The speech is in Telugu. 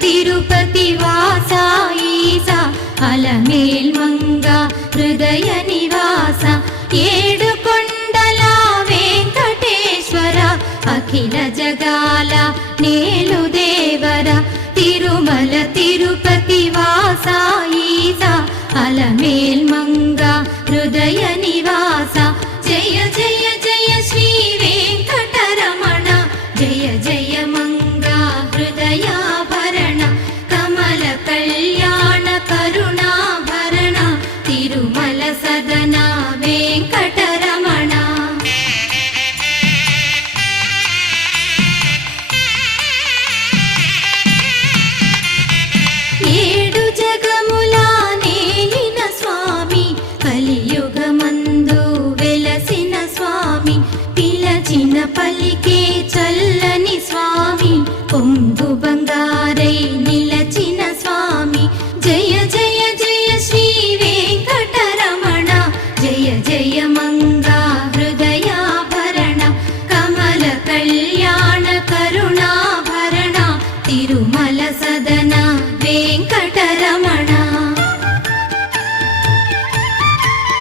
తిరుపతి వాస ఈస అలమేల్ మంగ హృదయ నివాస ఏడు కొండల వెంకటేశ్వర అఖిల జగాల నేలు దేవర తిరుమల తిరుపతి వాస ఈస అలమేల్ మంగ హృదయ నివాస జయ జయ జయ శ్రీ వెంకటరమణ జయ జయ మంగ హృదయాభరణ కమల కళ్యాణ కరుణాభరణ తిరుమల సదన వెంకటరమణ. ఏడు జగముల నేలిన స్వామి కలియుగమందు వెలసిన స్వామి పిలచిన పలికే చల్లని స్వామి పొంగు బంగారై నిలచిన స్వామి జయ జయ జయ శ్రీ వెంకటరమణ జయ జయ మంగా హృదయాభరణ కమల కళ్యాణ కరుణాభరణ తిరుమల సద